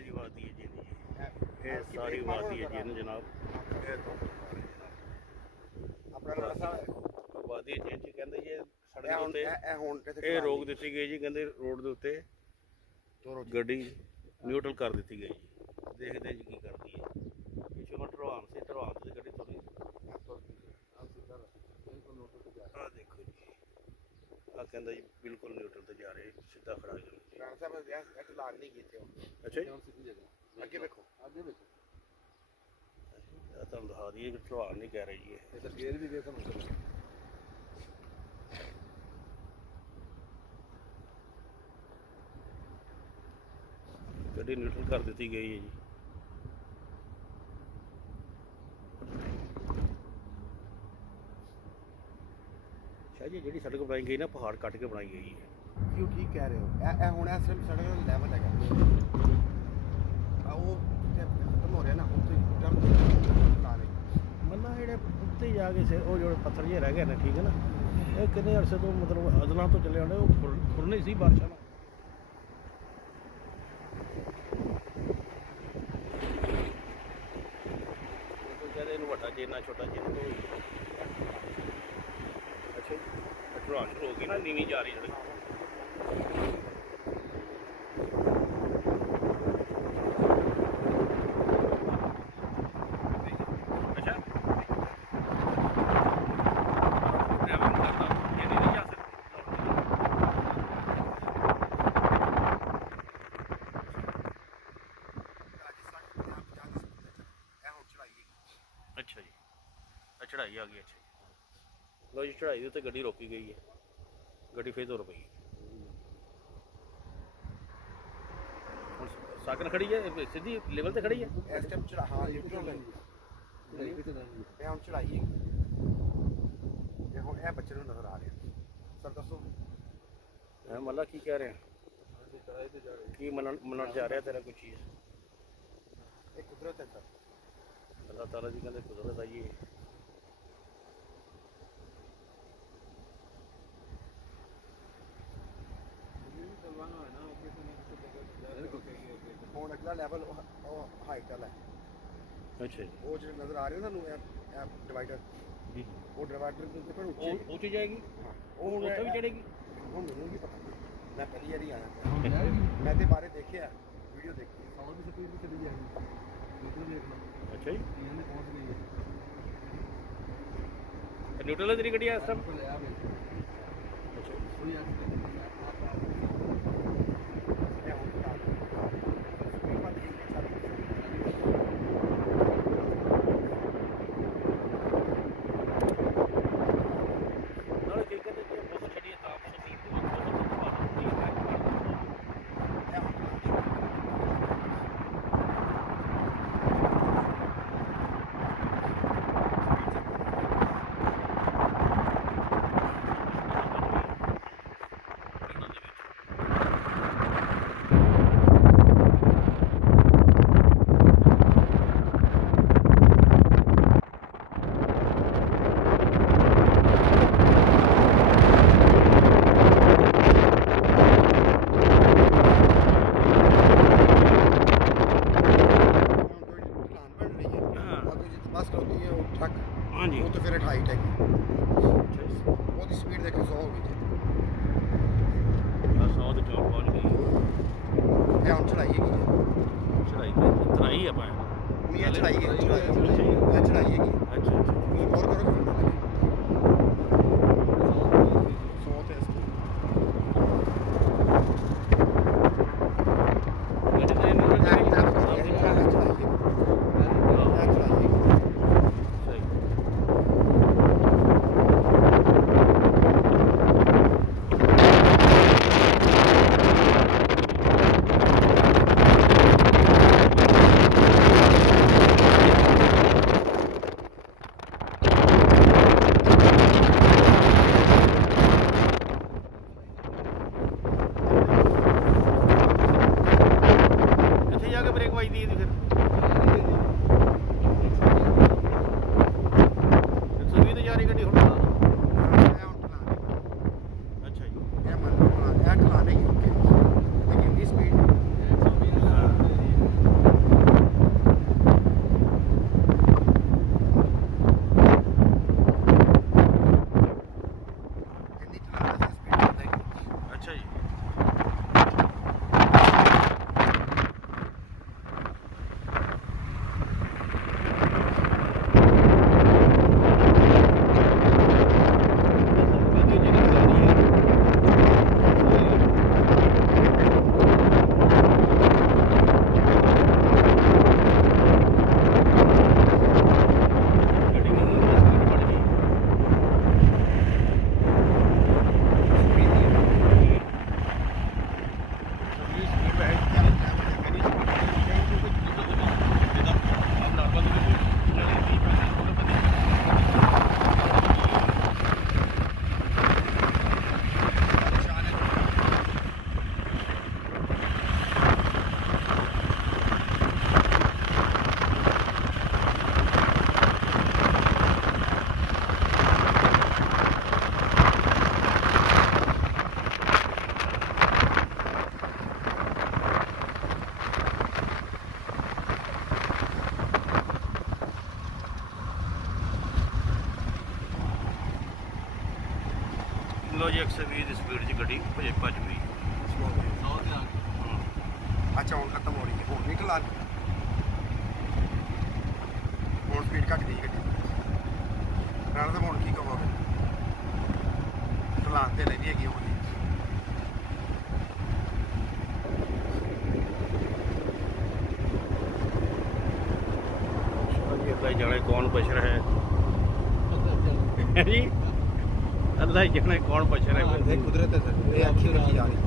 जी वादी है जी, ये सारी वादी है जी जनाब। वादी है जी कहते जी सड़क उत्ते रोक दी गई जी, कहते रोड के उत्ते गड्डी न्यूट्रल कर दी गई जी। देखते जी की करती है। पिछले मैं ढरवान से ढरवान से गड्डी तुरी देखो जी, आ कहता जी बिल्कुल न्यूट्रल ते जा रहे, सीधा खड़ा हो। अच्छा जी आगे देखो, आगे देखो तुम दिखा दिए कि ढरवान नहीं कह रही जी। गड्डी न्यूट्रल कर दी गई है जी। शायद जी जी सड़क बनाई गई ना पहाड़ कट के बनाई गई है। क्यों ठीक कह रहे हो, हुण इस टाइम सड़क का लेवल है वो खत्म हो रहा ना टर्न बना रहे मन्ना जेडे उत्ते जाके से वो जो पत्थर जे रह गए ना, ठीक है ना, ये कितने अरसे तो मतलब अदना तो चले आने वो खुरने सी बारिश ना। वड्डा जिन्ना छोटा जिन्ना तो अच्छा ढरवान शुरू होगी ना, नीवी जा रही सड़क। अच्छा अच्छा जी चढ़ाई आ गई। अच्छा लो जी चढ़ाई उत्ते गड्डी रोकी गई है, गड्डी फिर तुर पई। साकन खड़ी है सीधी लेवल ते खड़ी है इस टाइम चढ़ा। हाँ न्यूट्रल है हुण चढ़ाई है ते हुण ए बच्चे नूं नज़र आ रहे सर दसो मल्ला की कह रहे हैं की मनन जा रहा तेरा कुछ चीज़ ये कुदरत है सर। अल्लाह ताला जी कहते कुदरत आई है। हुण अगला लेवल हाइट वाला है। अच्छा जी वो जो नज़र आ रहे हो ना डिवाइडर जी, वो डिवाइडर के ऊपर ऊँची जाएगी। हाँ वो उत्थे भी चढ़ेगी। वो मैनू नहीं पता, मैं पहली बार ही आया मैं तो बारे देखे वीडियो देखी और भी स्पीड भी चली जाएगी। अच्छा जी न्यूट्रल है तेरी गड्डी इस टाइम। हाँ जी वो तो फिर हाइट है वो की स्पीड देखो 100 होगी जी। 100 तो चौक पहुँच गई। ये हम चढ़ाइएगी जी, चढ़ाई उतराई है पाए मियाँ चढ़ाइएगी चढ़ाइएगी। अच्छा अच्छा और करो 120 ਦੀ ਗੱਡੀ ਹੁਣ अच्छा जी ਲਓ ਜੀ 120 ਦੀ ਸਪੀਡ 'ਚ ਗੱਡੀ ਭੱਜ ਪਈ। अच्छा ਹੁਣ खत्म हो रही है, ਹੁਣ नहीं ढला ਹੁਣ स्पीड घट गई गड्डी राना तो ਹੁਣ की कहोगे ढलान तो रहती हैगी ਹੁਣ अल्लाह जाने कौन बच रहा है जी, अल्लाह जाने कौन बच रहा है। कुदरत है सर, ये अच्छी रखी जा रही है।